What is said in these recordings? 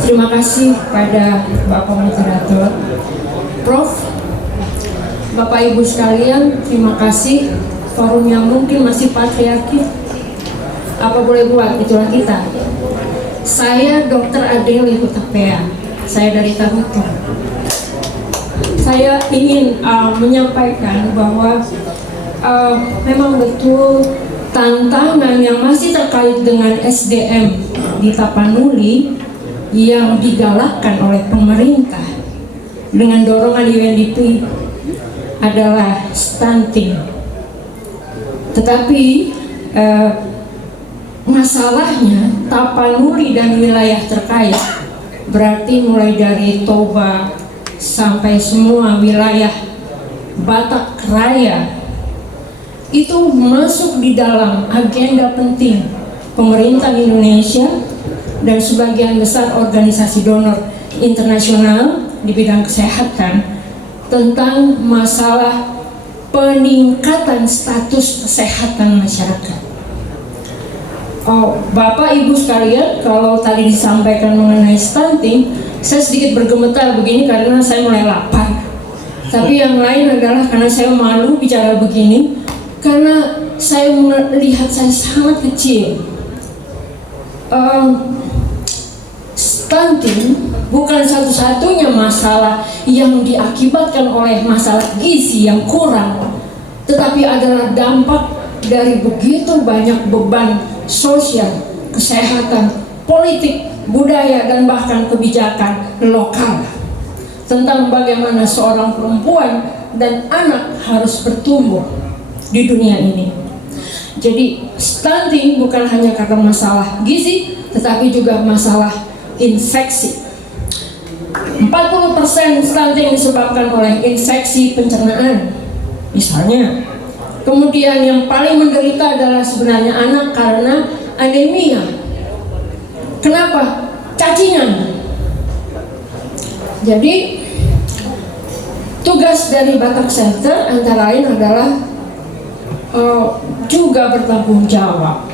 Terima kasih pada Bapak Moderator, Prof, Bapak Ibu sekalian, terima kasih. Forum yang mungkin masih patriarki, apa boleh buat, itulah kita. Saya Dr. Adeli Hutapea, saya dari Taruto. Saya ingin menyampaikan bahwa memang betul tantangan yang masih terkait dengan SDM di Tapanuli yang digalakkan oleh pemerintah dengan dorongan UNDP adalah stunting. Tetapi masalahnya Tapanuli dan wilayah terkait, berarti mulai dari Toba sampai semua wilayah Batak Raya, itu masuk di dalam agenda penting pemerintah Indonesia dan sebagian besar organisasi donor internasional di bidang kesehatan tentang masalah peningkatan status kesehatan masyarakat. Bapak Ibu sekalian, kalau tadi disampaikan mengenai stunting, saya sedikit bergemetar begini karena saya mulai lapar. Tapi yang lain adalah karena saya malu bicara begini, karena saya melihat saya sangat kecil. Stunting bukan satu-satunya masalah yang diakibatkan oleh masalah gizi yang kurang, tetapi adalah dampak dari begitu banyak beban sosial, kesehatan, politik, budaya, dan bahkan kebijakan lokal tentang bagaimana seorang perempuan dan anak harus bertumbuh di dunia ini. Jadi stunting bukan hanya karena masalah gizi, tetapi juga masalah infeksi. 40% stunting disebabkan oleh infeksi pencernaan misalnya. Kemudian yang paling menderita adalah sebenarnya anak karena anemia. Kenapa? Cacingan. Jadi tugas dari Batak Center antara lain adalah juga bertanggung jawab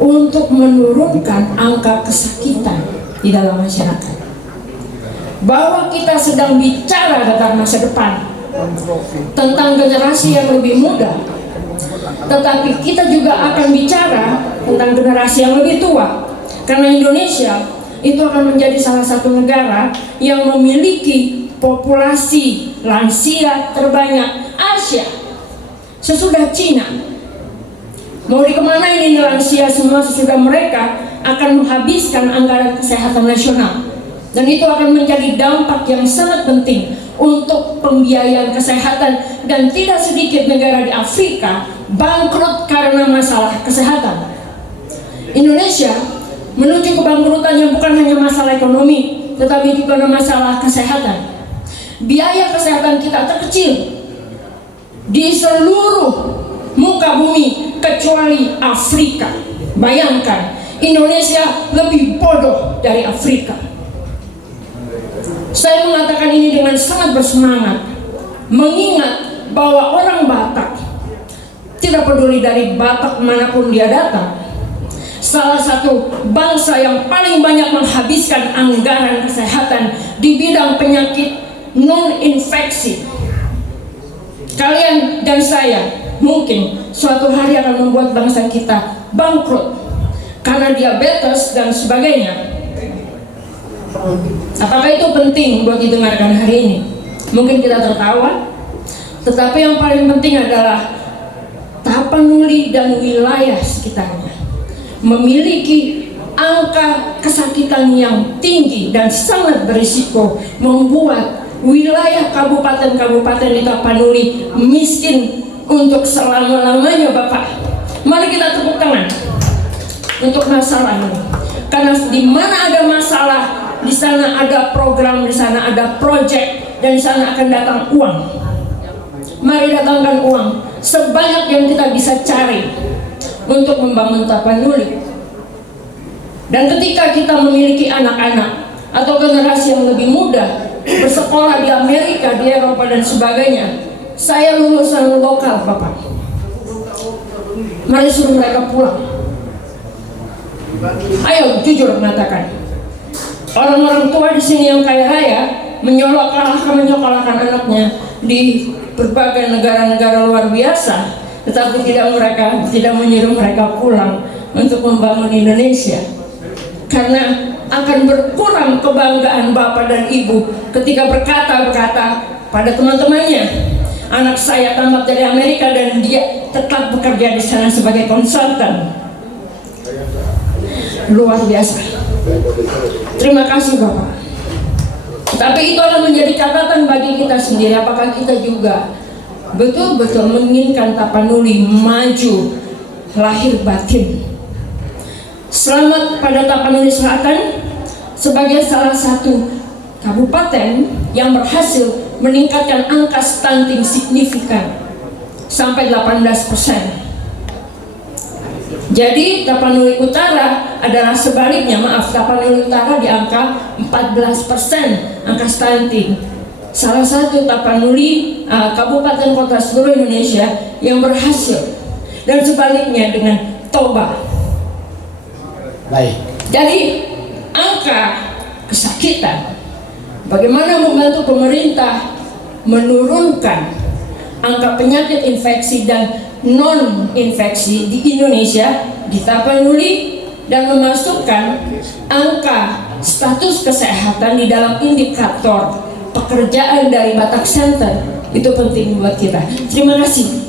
untuk menurunkan angka kesakitan di dalam masyarakat. Bahwa kita sedang bicara tentang masa depan, tentang generasi yang lebih muda, tetapi kita juga akan bicara tentang generasi yang lebih tua, karena Indonesia itu akan menjadi salah satu negara yang memiliki populasi lansia terbanyak Asia sesudah Cina. Mau dikemana ini lansia semua sesudah mereka akan menghabiskan anggaran kesehatan nasional, dan itu akan menjadi dampak yang sangat penting untuk pembiayaan kesehatan, dan tidak sedikit negara di Afrika bangkrut karena masalah kesehatan. Indonesia menuju kebangkrutan yang bukan hanya masalah ekonomi, tetapi juga masalah kesehatan. Biaya kesehatan kita terkecil di seluruh muka bumi kecuali Afrika. Bayangkan, Indonesia lebih bodoh dari Afrika. Saya mengatakan ini dengan sangat bersemangat, mengingat bahwa orang Batak, tidak peduli dari Batak manapun dia datang, salah satu bangsa yang paling banyak menghabiskan anggaran kesehatan di bidang penyakit non-infeksi. Kalian dan saya mungkin suatu hari akan membuat bangsa kita bangkrut karena diabetes dan sebagainya. Apakah itu penting buat didengarkan hari ini? Mungkin kita tertawa, tetapi yang paling penting adalah Tapanuli dan wilayah sekitarnya memiliki angka kesakitan yang tinggi dan sangat berisiko, membuat wilayah kabupaten-kabupaten di Tapanuli miskin untuk selama-lamanya. Bapak, mari kita tepuk tangan untuk masalah ini, karena di mana ada masalah, di sana ada program, di sana ada proyek, dan di sana akan datang uang. Mari datangkan uang sebanyak yang kita bisa cari untuk membangun Tapanuli. Dan ketika kita memiliki anak-anak atau generasi yang lebih muda bersekolah di Amerika, di Eropa dan sebagainya, saya lulusan lokal, Bapak. Mari suruh mereka pulang. Ayo jujur mengatakan, orang-orang tua di sini yang kaya raya menyokolahkan anaknya di berbagai negara-negara luar biasa, tetapi tidak menyuruh mereka pulang untuk membangun Indonesia, karena akan berkurang kebanggaan bapak dan ibu ketika berkata pada teman-temannya, anak saya tamat dari Amerika dan dia tetap bekerja di sana sebagai konsultan. Luar biasa. Terima kasih Bapak. Tapi itu adalah menjadi catatan bagi kita sendiri. Apakah kita juga betul-betul menginginkan Tapanuli maju lahir batin? Selamat pada Tapanuli Selatan sebagai salah satu kabupaten yang berhasil meningkatkan angka stunting signifikan sampai 18%. Jadi Tapanuli Utara adalah sebaliknya, Tapanuli Utara di angka 14% angka stunting. Salah satu Tapanuli kabupaten kota seluruh Indonesia yang berhasil, dan sebaliknya dengan Toba. Baik. Jadi angka kesakitan, bagaimana membantu pemerintah menurunkan angka penyakit infeksi dan non-infeksi di Indonesia, di Tapanuli, dan memasukkan angka status kesehatan di dalam indikator pekerjaan dari Batak Center, itu penting buat kita. Terima kasih.